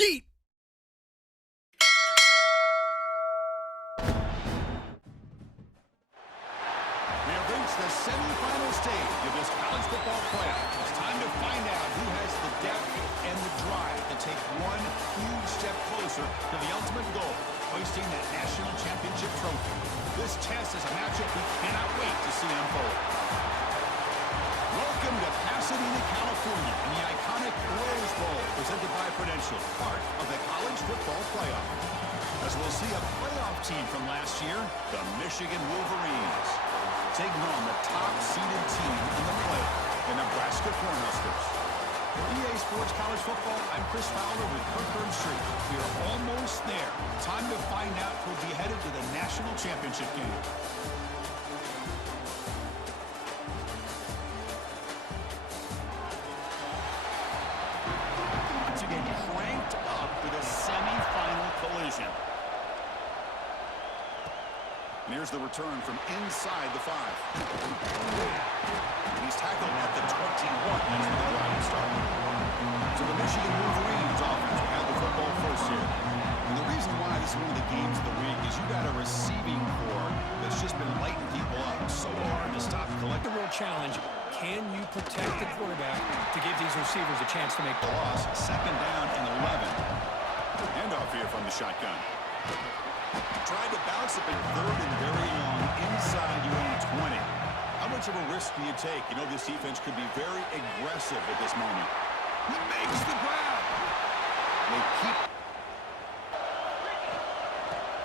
Yeet! We have reached the semifinal stage of this college football playoff. It's time to find out who has the depth and the drive to take one huge step closer to the ultimate goal, hoisting that national championship trophy. This test is a matchup we cannot wait to see unfold. Welcome to Pasadena, California, in the iconic Rose Bowl, presented by Prudential, part of the college football playoff. As we'll see a playoff team from last year, the Michigan Wolverines, taking on the top-seeded team in the playoff, the Nebraska Cornhuskers. For EA Sports College Football, I'm Chris Fowler with Kirk Street. We are almost there. Time to find out who'll be headed to the national championship game. To get cranked up with a semi-final collision. And here's the return from inside the 5. And he's tackled at the 21. That's where the drive will start. So the Michigan Wolverines offense will have the football first here. And the reason why this is one of the games of the week is you got a receiving core that's just been lighting people up so hard to stop. Collect the real challenge. Can you protect the quarterback to give these receivers a chance to make the loss? Second down and 11. Handoff here from the shotgun. Tried to bounce it, but third and very long inside your own 20. How much of a risk do you take? You know, this defense could be very aggressive at this moment. He makes the grab. They keep.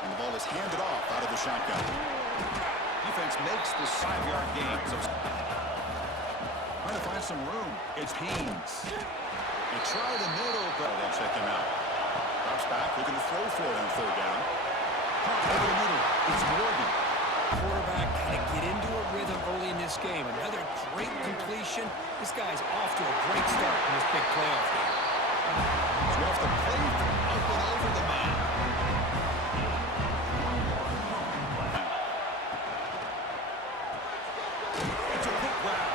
And the ball is handed off out of the shotgun. Defense makes the 5-yard gain. So trying to find some room. It's Haynes. They try the middle, but they'll check him out. Drops back, looking to throw for it on third down. Over the middle, it's Morgan. quarterback kind of get into a rhythm early in this game. Another great completion. This guy's off to a great start in this big playoff game. He's off the plate, up and over the man. It's a quick route.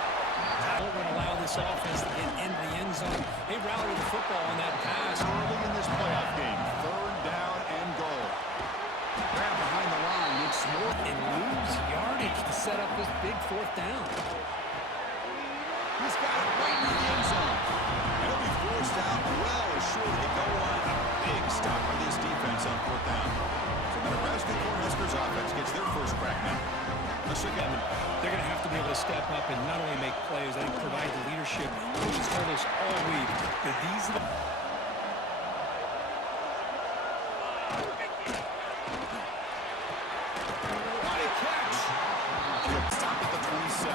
Won't allow this offense to get into the end zone. They rallied the football on that pass. Early in this playoff game, third down and goal. Grab behind the line, it's more. And lose yardage to set up this big fourth down. He's got it right near the end zone. He'll be forced out well short to go on a big stop by this defense on fourth down. So the Nebraska Cornhuskers offense gets their first crack now. Let's look at them. They're going to have to be able to step up and not only make plays, I think provide the leadership. Coaches told us all week that these are the... What a catch! Stop at the 27.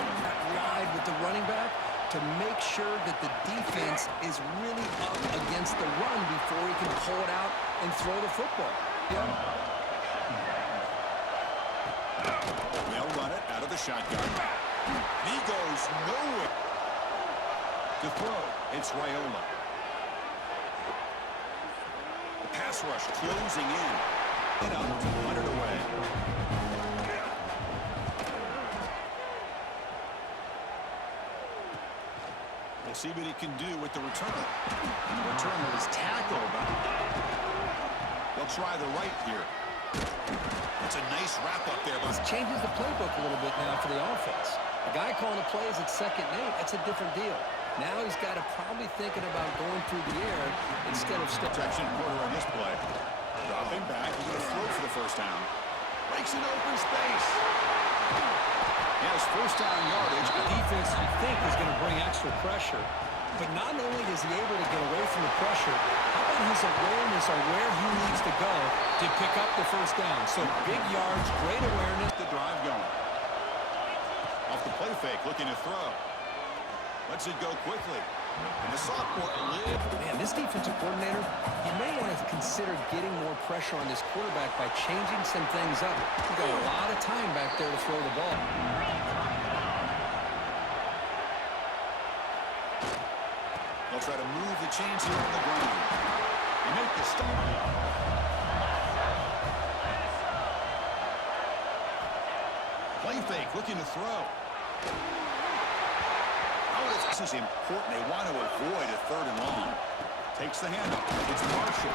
Ride with the running back to make sure that the defense is really up against the run before he can pull it out and throw the football. Yeah. They'll run it out of the shotgun. He goes nowhere. To throw, it's Raiola. The pass rush closing in. And up to punt it away. We'll see what he can do with the return. And the returner is tackled. They'll try the right here. It's a nice wrap-up there. But Changes the playbook a little bit now for the offense. The guy calling the plays at 2nd and 8, that's a different deal. Now he's got to probably thinking about going through the air instead of protection quarter on this play. Dropping back, he's going to throw for the first down. Breaks an open space. He has first down yardage. The defense, you think, is going to bring extra pressure. But not only is he able to get away from the pressure, how about his awareness on where he needs to go to pick up the first down? So big yards, great awareness. The drive going. Off the play fake, looking to throw. Lets it go quickly. And the sophomore lid. Man, this defensive coordinator, he may want to consider getting more pressure on this quarterback by changing some things up. He's got a lot of time back there to throw the ball. They'll try to move the chains here on the ground. They make the stop. Play fake, looking to throw. Oh, this is important. They want to avoid a 3rd and long. Takes Fakes the handoff. It's Marshall.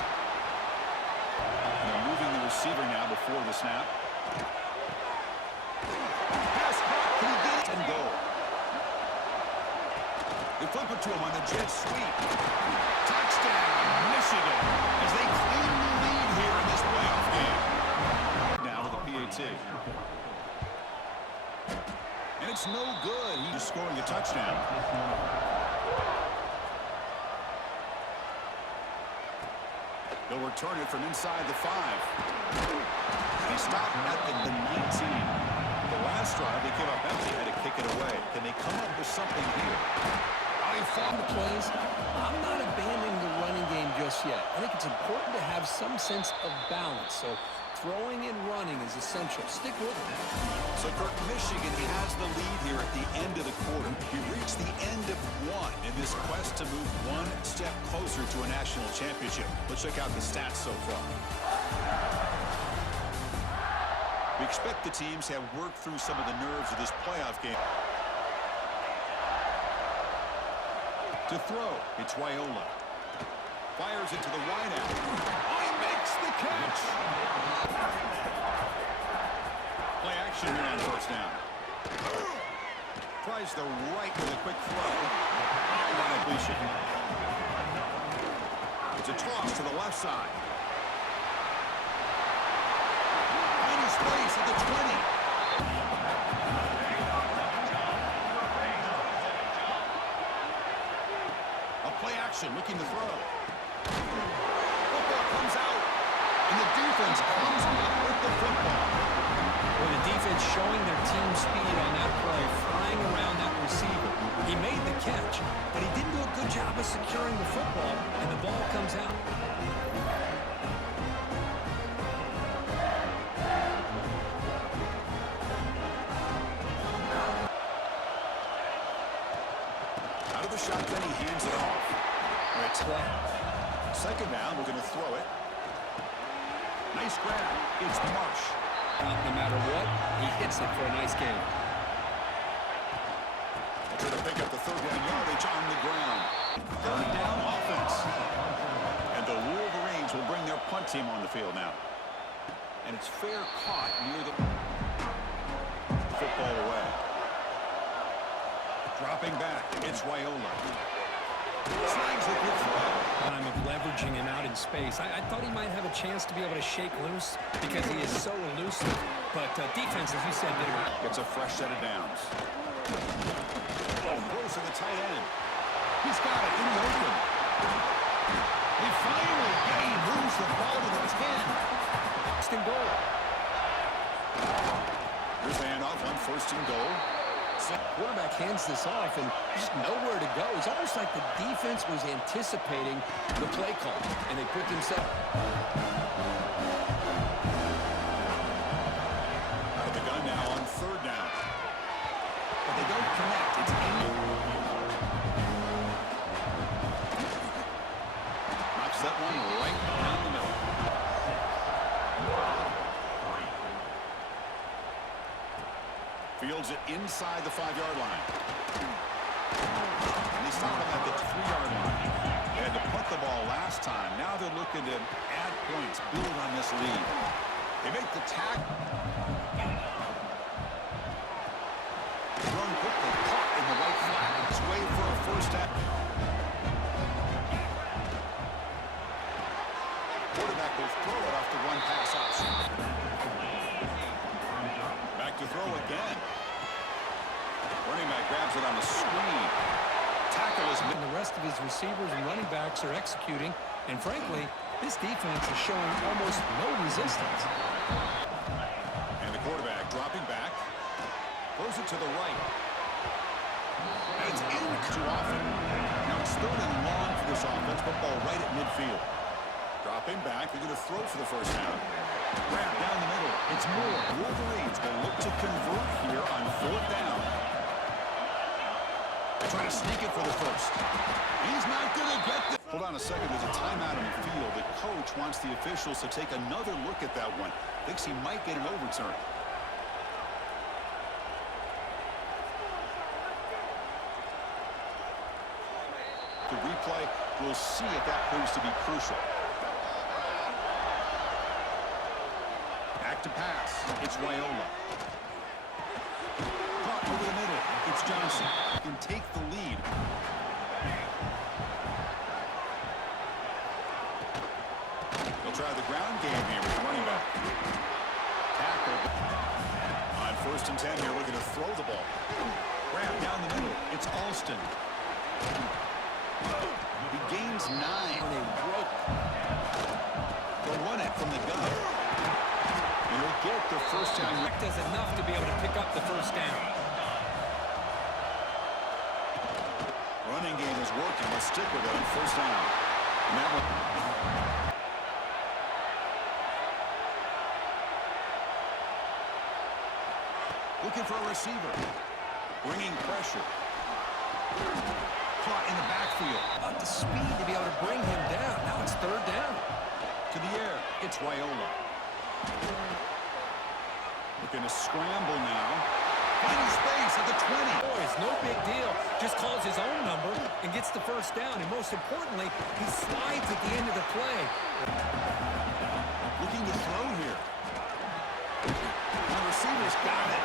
They're moving the receiver now before the snap. Pass caught. He gets and goal. They flip it to him on the jet sweep. Touchdown, Michigan, as they claim the lead here in this playoff game. Now with the PAT. And it's no good. He's just scoring a touchdown. They'll return it from inside the 5. He stopped at the 19. The last drive, they came up empty, had to kick it away. Can they come up with something here? I found the plays. I'm not abandoning the running game just yet. I think it's important to have some sense of balance. So throwing and running is essential. Stick with it. So, Kirk, Michigan has the lead here at the end of the quarter. We reached the end of one in this quest to move one step closer to a national championship. Let's check out the stats so far. We expect the teams have worked through some of the nerves of this playoff game. To throw, it's Wyola. Fires it to the wideout. He makes the catch. Play action here on first down. Tries the right with a quick throw. Not completion. It's a toss to the left side. Find his place at the 20. Play action, looking to throw. Football comes out, and the defense comes up with the football. Well, the defense showing their team speed on that play, flying around that receiver. He made the catch, but he didn't do a good job of securing the football, and the ball comes out. Out of the shotgun, he hands it off. Play. Second down, we're going to throw it. Nice grab. It's Marsh. No matter what, he hits it for a nice game. They're trying to pick up the third down yardage on the ground. Third down offense. And the Wolverines will bring their punt team on the field now. And it's fair caught near the football away. Dropping back, it's Wyola. Snags it with throw. Time of leveraging him out in space. I thought he might have a chance to be able to shake loose because he is so elusive. But defense, as you said, did it. Gets a fresh set of downs. Throws to the tight end. He's got it in the open. He finally moves the ball to the 10. First and goal. Here's the handoff on first and goal. Quarterback hands this off, and just nowhere to go. It's almost like the defense was anticipating the play call, and they put themselves out of the gun now on third down. But they don't connect. It's knocks that one right down the middle. Fields it inside the 5-yard line. And they stop him at the 3-yard line. They had to punt the ball last time. Now they're looking to add points, build on this lead. They make the tackle. Run quickly, caught in the right flat. It's way for a first down. Quarterback will throw it off the one pass option. Back to throw again. Running back grabs it on the screen. Tackle is... And the rest of his receivers and running backs are executing. And frankly, this defense is showing almost no resistance. And the quarterback dropping back. Throws it to the right. And it's in too often. Now it's third and long for this offense. Football right at midfield. Dropping back. They're going to throw for the first down. Grab down the middle. It's Moore. Wolverines will look to convert here on fourth down. Trying to sneak it for the first. He's not going to get this. Hold on a second. There's a timeout on the field. The coach wants the officials to take another look at that one. Thinks he might get an overturn. To play. We'll see if that proves to be crucial. Back to pass. It's Raiola. Caught over the middle. It's Johnson. Can take the lead. They'll try the ground game here with the running back. Tackle. On 1st and 10 here, looking to throw the ball. Grab down the middle. It's Alston. He gains 9. On a rope. They'll run it from the gun. And he'll get the first down. Does enough to be able to pick up the first down. Running game is working. Let's stick with it on 1st down. And that one. Looking for a receiver. Bringing pressure. Caught in the backfield. About the speed to be able to bring him down. Now it's 3rd down. To the air. It's Raiola. Looking to scramble now. Finding space at the 20. Boys, no big deal. Just calls his own number and gets the first down. And most importantly, he slides at the end of the play. Looking to throw here. The receiver's got it.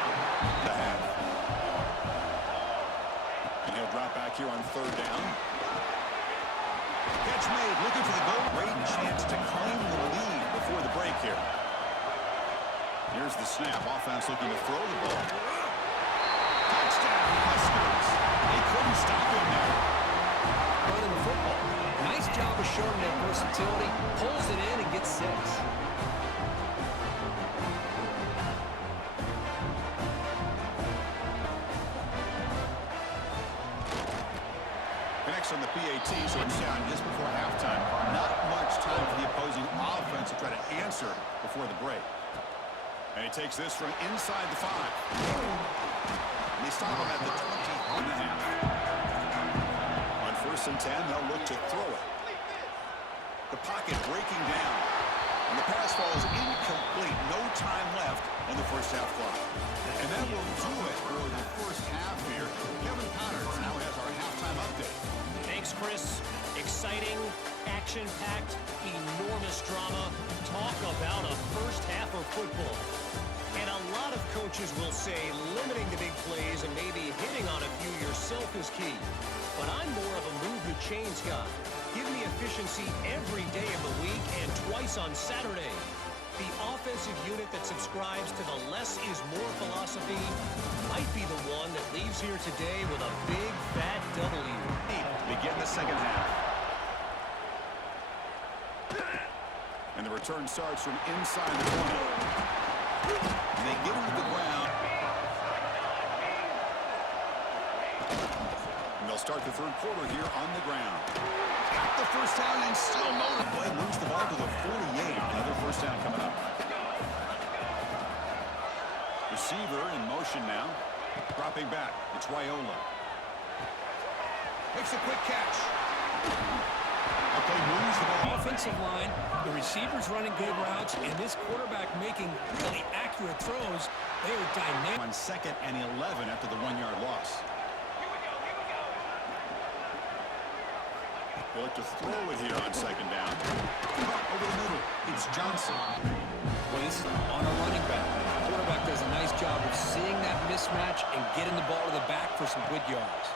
And he'll drop back here on 3rd down. Catch made. Looking for the goal. Great chance to claim the lead before the break here. Here's the snap. Offense looking to throw the ball. Touchdown, Huskers. They couldn't stop him there. Running the football. Nice job of showing that versatility. Pulls it in and gets 6. Connects on the PAT, so it's down just before halftime. Not much time for the opposing offense to try to answer before the break. And he takes this from inside the 5. They stop him at the 20.5. On 1st and 10, they'll look to throw it. The pocket breaking down. And the pass falls incomplete. No time left on the 1st half clock. And that will do it for the 1st half here. Kevin Connors now has our halftime update. Thanks, Chris. Exciting, action-packed, enormous drama. Talk about a 1st half of football. And a lot of coaches will say limiting the big plays and maybe hitting on a few yourself is key. But I'm more of a move the chains guy. Give me efficiency every day of the week and twice on Saturday. The offensive unit that subscribes to the less is more philosophy might be the one that leaves here today with a big fat W. Begin the 2nd half. And the return starts from inside the 20. And they get him to the ground. And they'll start the 3rd quarter here on the ground. Got the first down and still motivated. And moves the ball to the 48. Another first down coming up. Receiver in motion now. Dropping back. It's Raiola. Makes a quick catch. Okay, moves the ball. Offensive line, the receivers running good routes, and this quarterback making really accurate throws. They are dynamic. On 2nd and 11 after the 1-yard loss. They look to throw it here on 2nd down. Over the middle. It's Johnson. Well, this is on a running back. The quarterback does a nice job of seeing that mismatch and getting the ball to the back for some good yards.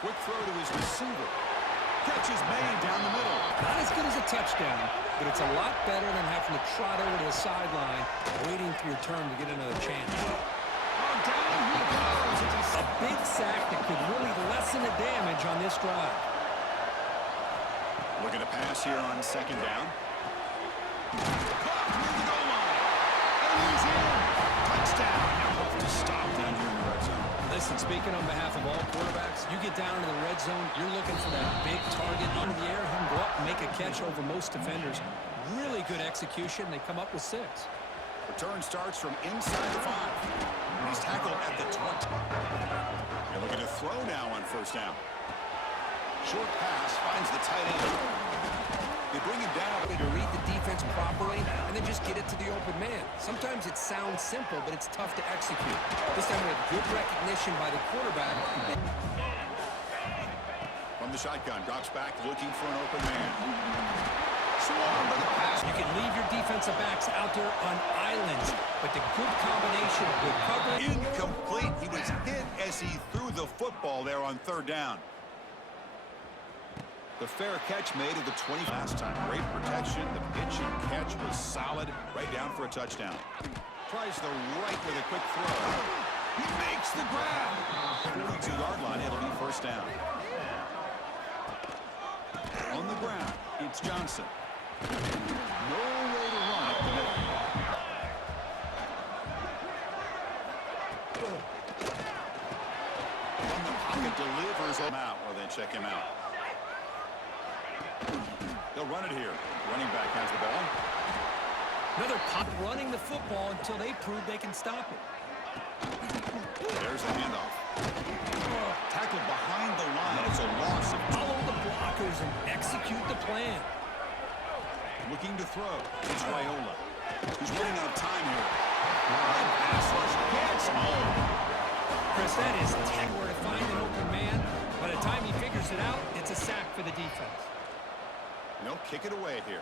Quick throw to his receiver. Catch is made down the middle. Not as good as a touchdown, but it's a lot better than having to trot over to the sideline, waiting for your turn to get another chance. Oh, down he goes. A big sack that could really lessen the damage on this drive. Looking to pass here on 2nd down. Caught near the goal line. And he's in. Touchdown. Tough to stop down here in the red zone. Listen, speaking on behalf of all quarterbacks, you get down into the red zone, you're looking for that big target into the air. He can go up and make a catch over most defenders. Really good execution. They come up with 6. Return starts from inside the 5. He's tackled at the 20. They're looking to throw now on 1st down. Short pass finds the tight end. They bring him down. To read the defense properly and then just get it to the open man. Sometimes it sounds simple, but it's tough to execute. This time we have good recognition by the quarterback. the shotgun, drops back, looking for an open man. Swarmed by the pass. You can leave your defensive backs out there on islands, but the good combination of good coverage. Incomplete. He was hit as he threw the football there on third down. The fair catch made at the 20 last time. Great protection. The pitch and catch was solid. Right down for a touchdown. Tries the right with a quick throw. He makes the grab. 42-yard line. It'll be first down. On the ground, it's Johnson. No way to run up the middle. From the pocket, delivers him out. Or they check him out. They'll run it here. Running back has the ball. Another pop running the football until they prove they can stop it. There's a handoff. Tackled behind the line. It's a loss of Follow the blockers and execute the plan. looking to throw. It's Raiola. He's running out of time here. Pass rush gets home. Chris, that is where to find an open man. By the time he figures it out, it's a sack for the defense. No, kick it away here.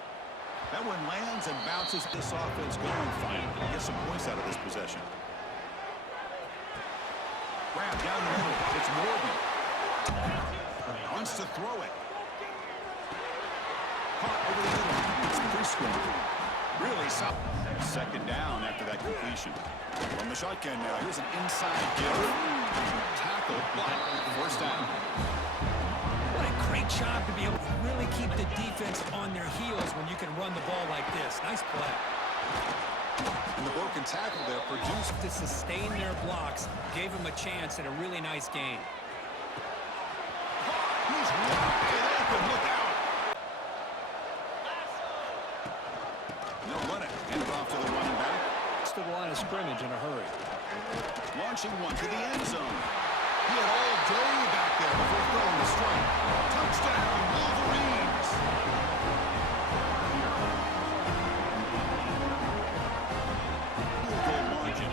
That one lands and bounces this offense going finally. Get some points out of this possession. Grab down the middle. It's Morgan. Wants to throw it. Caught over the middle. It's Prescott. Really solid. Second down after that completion. From the shotgun now. Here's an inside give. Tackle, but first down. What a great job to be able to really keep the defense on their heels when you can run the ball like this. Nice play. And the broken tackle there produced. To sustain their blocks, gave them a chance at a really nice game. He's wide open. Look out. They'll run it. Hand it off to the running back. To the line of scrimmage in a hurry. Launching one to the end zone. He had all day back there before throwing the strike. Touchdown, Wolverines. Field goal margin.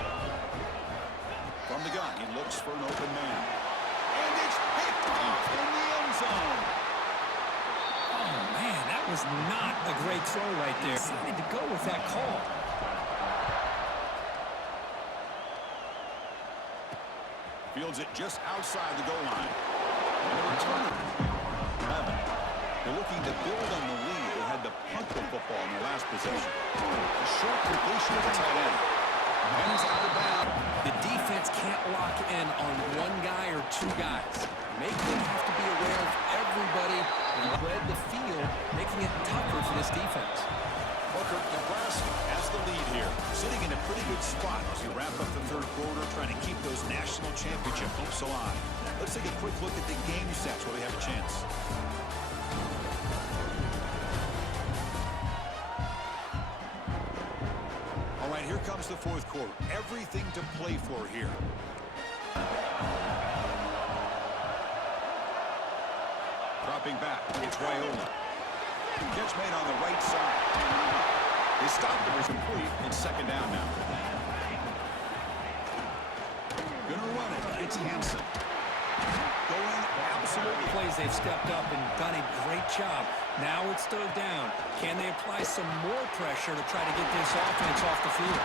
From the gun, he looks for an open man. And it's picked off in the end zone. Oh, man, that was not a great throw right there. Decided to go with that call. Fields it just outside the goal line. And the return. 11. They're looking to build on the lead. They had to punt the football in their last possession. A short completion of the tight end. And he's out of bounds. The defense can't lock in on one guy or two guys. Make them have to be aware of everybody and spread the field, making it tougher for this defense. Booker, Nebraska has the lead here. Sitting in a pretty good spot as we wrap up the third quarter, trying to keep those national championship hopes alive. Let's take a quick look at the game sets where they have a chance. All right, here comes the fourth quarter. Everything to play for here. Dropping back, it's Raiola. Catch made on the right side. They stopped it. It was complete. It's second down now. Gonna run it. It's Hansen. Going absolutely. Plays they've stepped up and done a great job. Now it's third down. Can they apply some more pressure to try to get this offense off the field?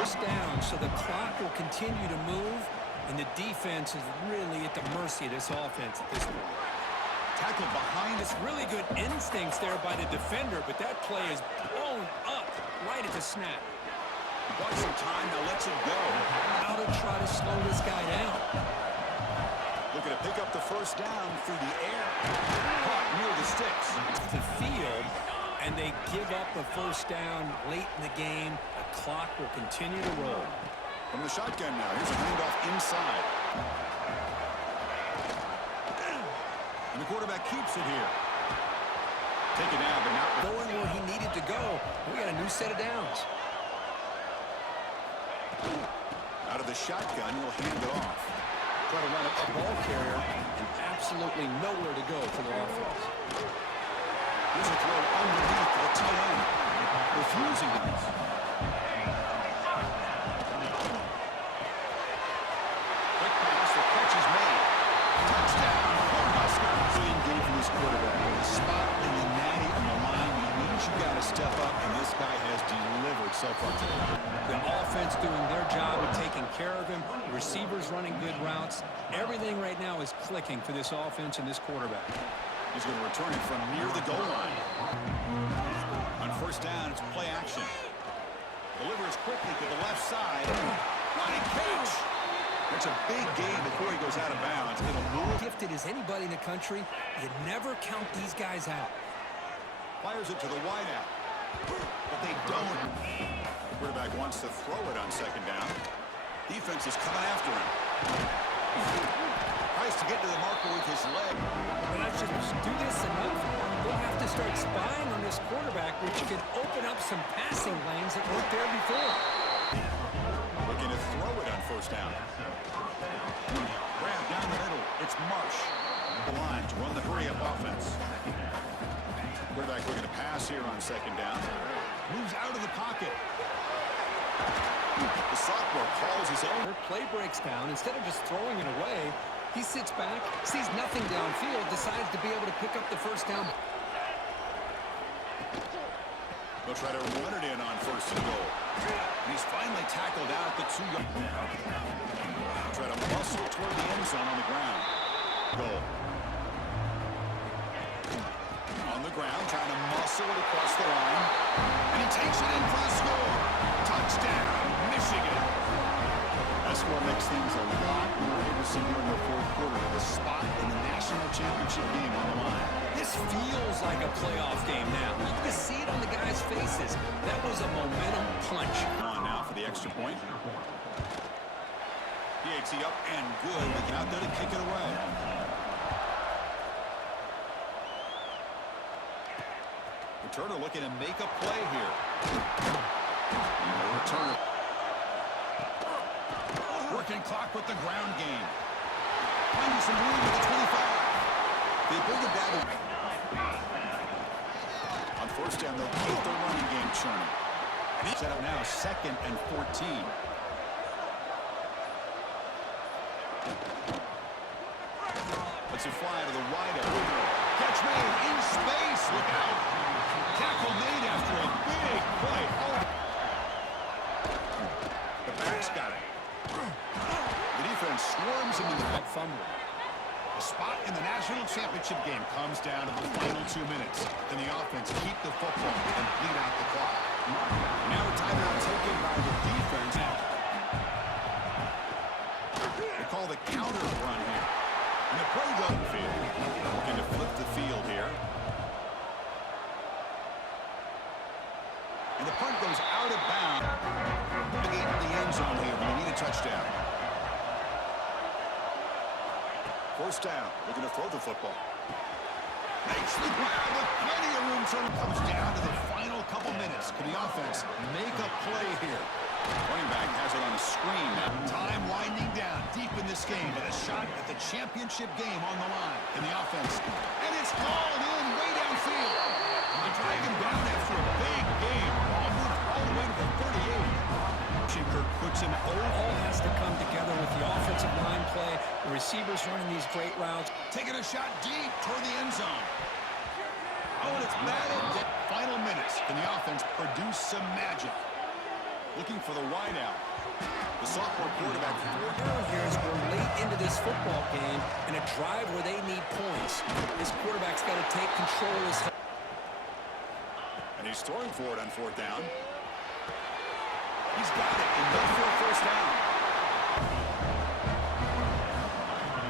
This down, so the clock will continue to move, and the defense is really at the mercy of this offense at this point. Tackled behind. It's really good instincts there by the defender, but that play is blown up right at the snap. He bought some time, now lets it go. How to try to slow this guy down. Looking to pick up the first down through the air. Caught near the sticks. The field, and they give up a first down late in the game. The clock will continue to roll. From the shotgun now, here's a handoff inside. And the quarterback keeps it here. Take it down, but not going where he needed to go. We got a new set of downs. Out of the shotgun, he'll hand it off. Try to run a ball carrier and absolutely nowhere to go for the offense. Here's a throw underneath the tight end. Refusing it. Quick pass, the catch is made. Touchdown for Huskers. step up, and this guy has delivered so far today. The offense doing their job of taking care of him. The receivers running good routes. Everything right now is clicking for this offense and this quarterback. He's going to return it from near the goal line. On first down, it's play action. Delivers quickly to the left side. What a catch! It's a big gain before he goes out of bounds. It'll move. Gifted as anybody in the country, you never count these guys out. Fires it to the wideout. But they don't. The quarterback wants to throw it on second down. Defense is coming after him. Tries to get to the marker with his leg. But I should do this enough. They'll have to start spying on this quarterback, which could open up some passing lanes that weren't there before. Looking to throw it on first down. Grab down the middle. It's Marsh. The line to run the hurry-up offense. Quarterback looking to pass here on second down. Moves out of the pocket. The sophomore calls his own. Their play breaks down. Instead of just throwing it away, he sits back, sees nothing downfield, decides to be able to pick up the first down. They'll try to run it in on first and goal. And he's finally tackled out at the 2-yard. Try to muscle toward the end zone on the ground. Goal. On the ground, trying to muscle it across the line. And he takes it in for the score. Touchdown, Michigan. That score makes things a lot more interesting here in the fourth quarter. The spot in the national championship game on the line. This feels like a playoff game now. You can see it on the guys' faces. That was a momentum punch. On now for the extra point. PAT up and good. Looking out there to kick it away. Returner looking to make a play here. Returner. Working clock with the ground game. Finding some room at the 25. They bring it down. On first down, they'll keep the running game churning. And he's set up now, 2nd and 14. Let's it fly to the wideout. Catch made in space. Look out. Tackle made after a big play. Oh. The back's got it. The defense swarms him in the back. Fumble. The spot in the national championship game comes down to the final 2 minutes. Can the offense keep the football and bleed out the clock? Now a timeout taken by the defense. They call the counter run here. And the play goes field. Looking to flip the field here. And the punt goes out of bounds. Big into the end zone here, but you need a touchdown. First down, looking to throw the football. Makes the grab with plenty of room, so it comes down to the final couple minutes. Can the offense make a play here? Running back has it on a screen now. Time winding down deep in this game, but a shot at the championship game on the line. And the offense, and it's called in way downfield. The Dragon down after a big game. Ball moved all the way to the 38. Kirk puts him over. All has to come together with the offensive line play, the receivers running these great routes. Taking a shot deep toward the end zone. Oh, and it's batted. Final minutes. Can the offense produce some magic? Looking for the wideout. The sophomore quarterback. Here's we're late into this football game in a drive where they need points. This quarterback's got to take control of his head. And he's throwing for it on fourth down. He's got it. Enough for a first down.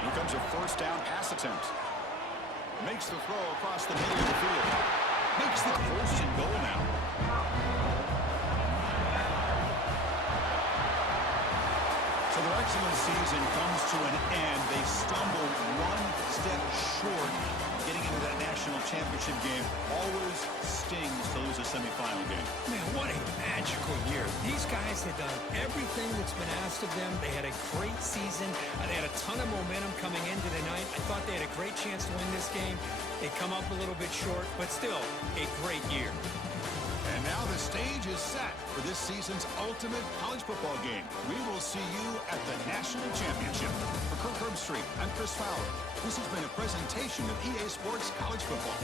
Here comes a first down pass attempt. Makes the throw across the middle of the field. Makes the first and goal now. So their excellent season comes to an end. They stumbled one step short getting into that national championship game. Always stings to lose a semifinal game. Man, what a magical year. These guys had done everything that's been asked of them. They had a great season. They had a ton of momentum coming into the night. I thought they had a great chance to win this game. They come up a little bit short, but still a great year. And now the stage is set for this season's ultimate college football game. We will see you at the national championship. For Kirk Herbstreit, I'm Chris Fowler. This has been a presentation of EA Sports College Football.